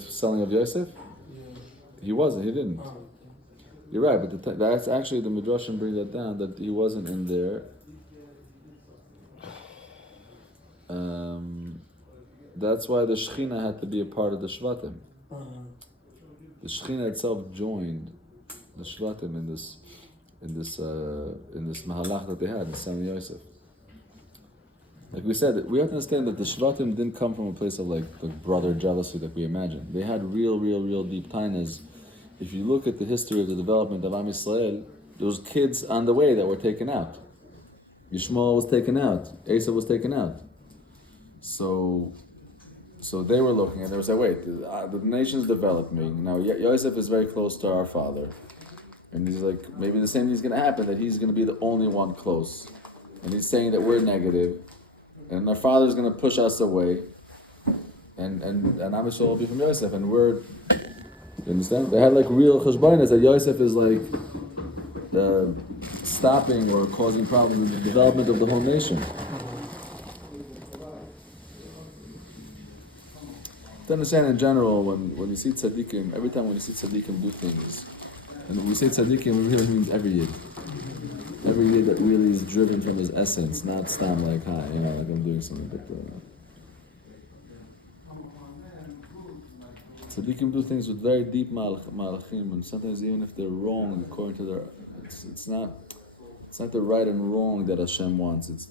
Selling of Yosef? He wasn't. He didn't. You're right, but that's actually the Midrashim bring that down that he wasn't in there. That's why the Shechina had to be a part of the Shvatim. The Shechina itself joined the Shvatim in this mahalach that they had in selling Yosef. Like we said, we have to understand that the Shvatim didn't come from a place of like the brother jealousy that we imagine. They had real deep tainas. If you look at the history of the development of Am Yisrael, there was kids on the way that were taken out. Yishmael was taken out. Esau was taken out. So they were looking and they were saying, wait, the nation's developing. Now Yosef is very close to our father. And he's like, maybe the same thing's going to happen, that he's going to be the only one close. And he's saying that we're negative. And our father's going to push us away. And Am Yisrael will be from Yosef. And we're, you understand? They had like real cheshbonos that Yosef is like stopping or causing problems in the development of the whole nation. To understand in general, when you see tzaddikim, every time when you see tzaddikim do things, and when we say tzaddikim, it really means every yid. Every yid that really is driven from his essence, not stam like, hi, like I'm doing something, but tzaddikim do things with very deep malachim, and sometimes even if they're wrong according to their, it's not the right and wrong that Hashem wants. It's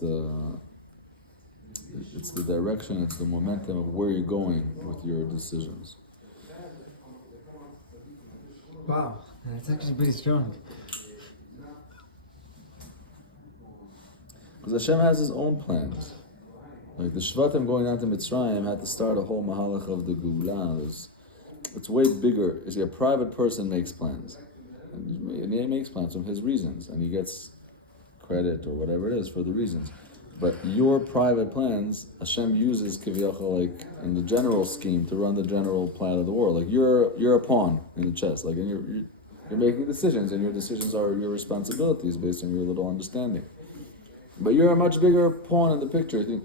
the direction, it's the momentum of where you're going with your decisions. Wow, that's actually pretty strong. Because Hashem has His own plans. Like the Shvatim going down to Mitzrayim had to start a whole mahalach of the Geulah. It's way bigger. You see, a private person makes plans. And he makes plans from his reasons. And he gets credit or whatever it is for the reasons. But your private plans, Hashem uses kiviyachol like in the general scheme to run the general plan of the world. Like you're a pawn in the chess. Like and you're making decisions, and your decisions are your responsibilities based on your little understanding. But you're a much bigger pawn in the picture. It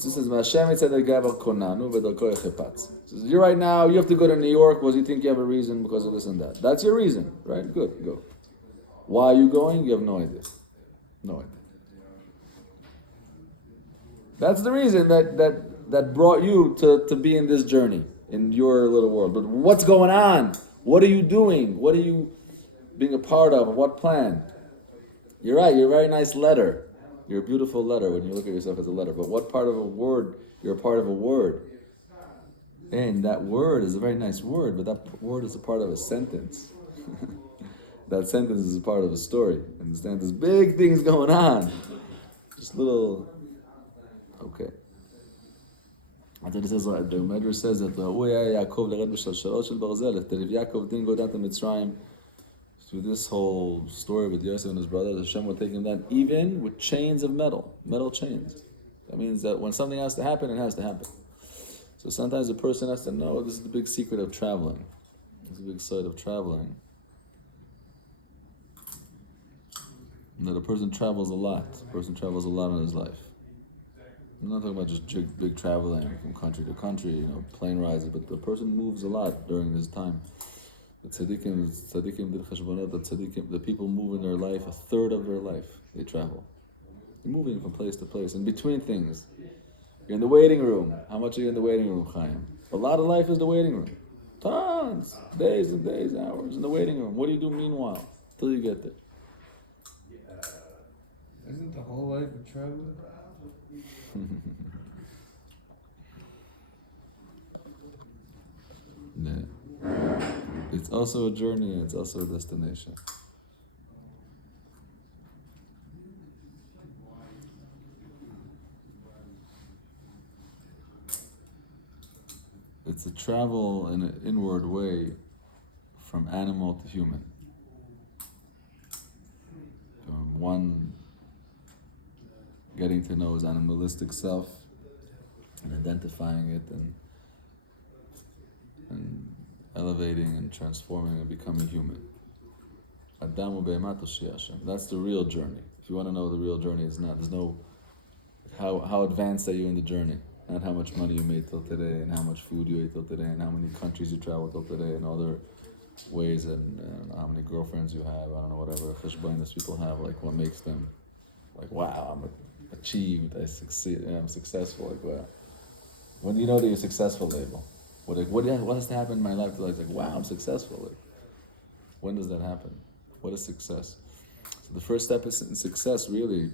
says Hashem said konanu v'dalko. You're right now. You have to go to New York because you think you have a reason because of this and that. That's your reason, right? Good, go. Why are you going? You have no idea. No idea. That's the reason that brought you to be in this journey, in your little world. But what's going on? What are you doing? What are you being a part of? What plan? You're right, you're a very nice letter. You're a beautiful letter when you look at yourself as a letter. But what part of a word? You're a part of a word. And that word is a very nice word, but that word is a part of a sentence. That sentence is a part of a story. Understand? There's big things going on. Just little... Okay. And then it says, the Medrash says that if Yaakov didn't go down to Mitzrayim through this whole story with Yosef and his brothers, Hashem would take him down even with chains of metal chains. That means that when something has to happen, it has to happen. So sometimes a person has to know this is the big secret of traveling. This is the big side of traveling. And that a person travels a lot. A person travels a lot in his life. I'm not talking about just big traveling from country to country, plane rides, but the person moves a lot during this time. The tzaddikim did cheshbonot, the people move in their life, a third of their life, they travel. They're moving from place to place, and between things. You're in the waiting room. How much are you in the waiting room, Chaim? A lot of life is the waiting room. Tons, days and days, hours in the waiting room. What do you do meanwhile, till you get there? Isn't the whole life a travel? Yeah. It's also a journey and it's also a destination. It's a travel in an inward way from animal to human. One getting to know his animalistic self and identifying it and elevating and transforming and becoming human. Adamu be'emat Hoshea Hashem. That's the real journey. If you want to know the real journey, there's no how advanced are you in the journey? not how much money you made till today, and how much food you ate till today, and how many countries you traveled till today, and other ways, and how many girlfriends you have. I don't know, whatever cheshbonos people have, like what makes them like, wow, I'm achieved, I succeed, I'm successful. Like, wow. When do you know that you're successful, label? What has to happen in my life to like wow, I'm successful? Like, when does that happen? What is success? So the first step is in success, really,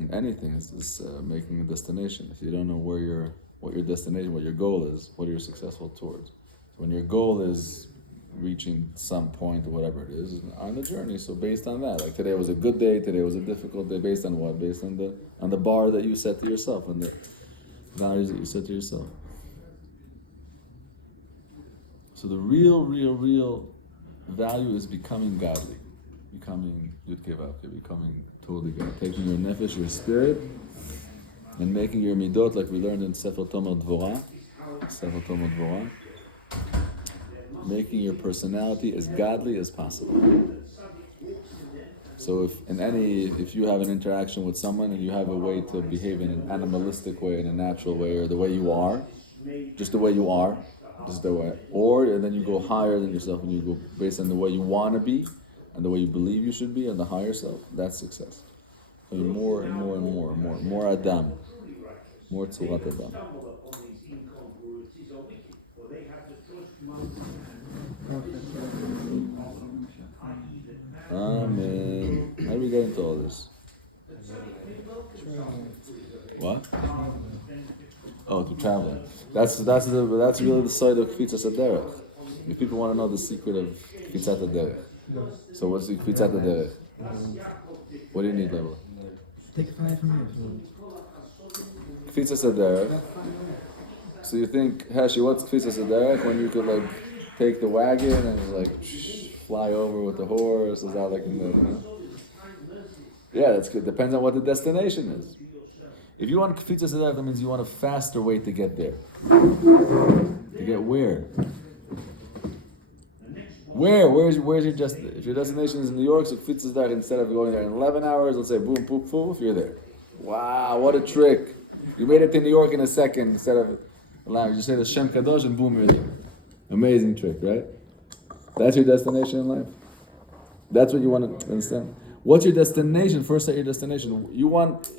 in anything, is making a destination. If you don't know what your destination, what your goal is, what you're successful towards. So when your goal is reaching some point or whatever it is on the journey, so based on that, like today was a good day, today was a difficult day, based on what? Based on the bar that you set to yourself, and the values that you set to yourself. So the real value is becoming godly, becoming Yud-Kei Vav-Kei, becoming totally God, taking your nefesh, your spirit, and making your midot, like we learned in Sefer Tomer Dvorah, making your personality as godly as possible. So if you have an interaction with someone and you have a way to behave in an animalistic way, in a natural way, or the way you are, just the way you are, just the way, and then you go higher than yourself and you go based on the way you want to be and the way you believe you should be and the higher self, that's success. So more and more Adam, more Tzurat Adam. Amen. How do we get into all this? What? Oh, to traveling. That's really the side of Kfitzas Haderech. If people want to know the secret of Kfitzat Haderech, so what's the Kfitzat Haderech? What do you need, Level? Take 5 from here. Kfitzas Haderech. So you think, Hashi, what's Kfitzas Haderech? When you could like take the wagon and like fly over with the horse? Is that like in the? You know? Yeah, that's good. Depends on what the destination is. If you want Kfitzas Haderech, that means you want a faster way to get there. To get where? Where's your destination? If your destination is in New York, so Kfitzas Haderech, instead of going there in 11 hours, let's say boom, poof, poof, you're there. Wow, what a trick. You made it to New York in a second instead of allowing. You say the Shem Kadosh and boom, you're there. Amazing trick, right? That's your destination in life. That's what you want to understand. What's your destination? First, set your destination.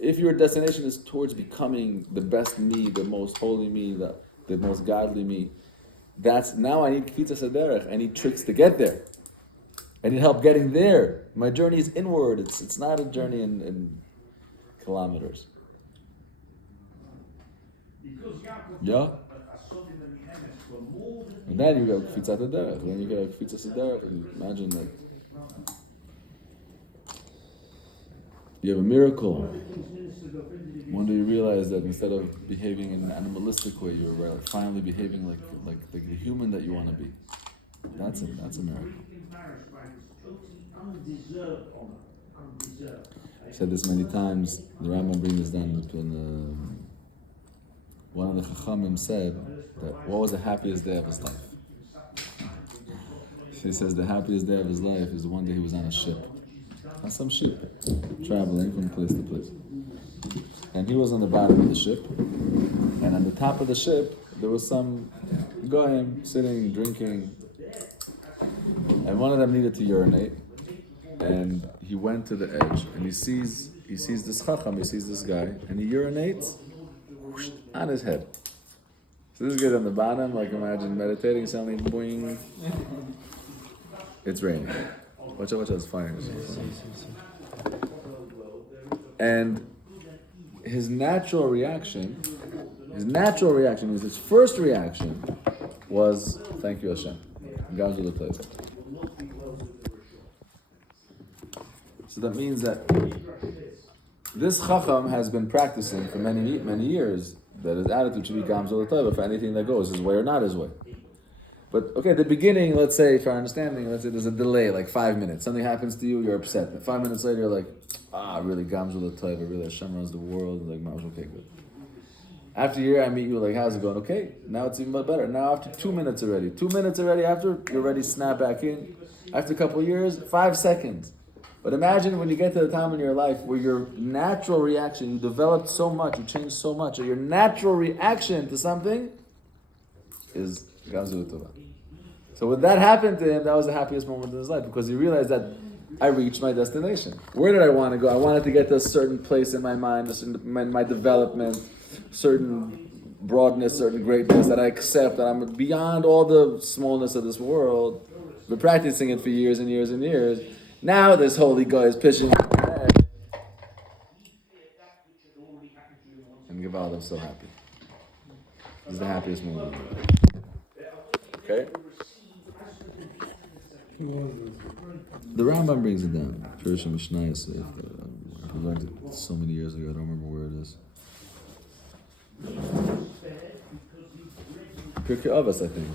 If your destination is towards becoming the best me, the most holy me, the most godly me, now I need Kfitzas Haderech. I need tricks to get there. I need help getting there. My journey is inward. It's not a journey in kilometers. Yeah? And then you go Kfitzat Haderech. Then you get Kfitzas Haderech, and imagine that you have a miracle. One day you realize that instead of behaving in an animalistic way, you're finally behaving like the human that you want to be. That's a miracle. I've said this many times. The Rambam brings this down when one of the Chachamim said that what was the happiest day of his life? He says the happiest day of his life is the one day he was on a ship. On some ship, traveling from place to place. And he was on the bottom of the ship, and on the top of the ship, there was some goyim sitting, drinking, and one of them needed to urinate, and he went to the edge, and he sees this chacham, he sees this guy, and he urinates on his head. So this guy's on the bottom, like imagine meditating, suddenly boing, it's raining. Watch out, it's fire. And his natural reaction was, his first reaction was, thank you Hashem. God's will play. So that means that this Chacham has been practicing for many years that his attitude should be Gamzul Tova for anything that goes, his way or not his way. But okay, at the beginning, let's say, for our understanding, let's say there's a delay, like 5 minutes. Something happens to you, you're upset. But 5 minutes later, you're like, really, Gamzul Tova, really, Hashem runs the world, like, okay, good. After a year, I meet you, like, how's it going? Okay, now it's even better. Now after 2 minutes already, after, you're ready to snap back in. After a couple of years, 5 seconds. But imagine when you get to the time in your life where your natural reaction, you developed so much, you changed so much, or your natural reaction to something is Gamzu Tova. So when that happened to him, that was the happiest moment in his life because he realized that I reached my destination. Where did I want to go? I wanted to get to a certain place in my mind, in my development, certain broadness, certain greatness that I accept, that I'm beyond all the smallness of this world. Been practicing it for years and years and years. Now this holy guy is pitching and Gavalda is so happy. This is the happiest moment. Okay? The Rambam brings it down. Pirush Mishnayos. We learned it so many years ago. I don't remember where it is. Pirkei Avos, I think.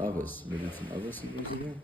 Avos. Maybe it's in Avos he brings it down.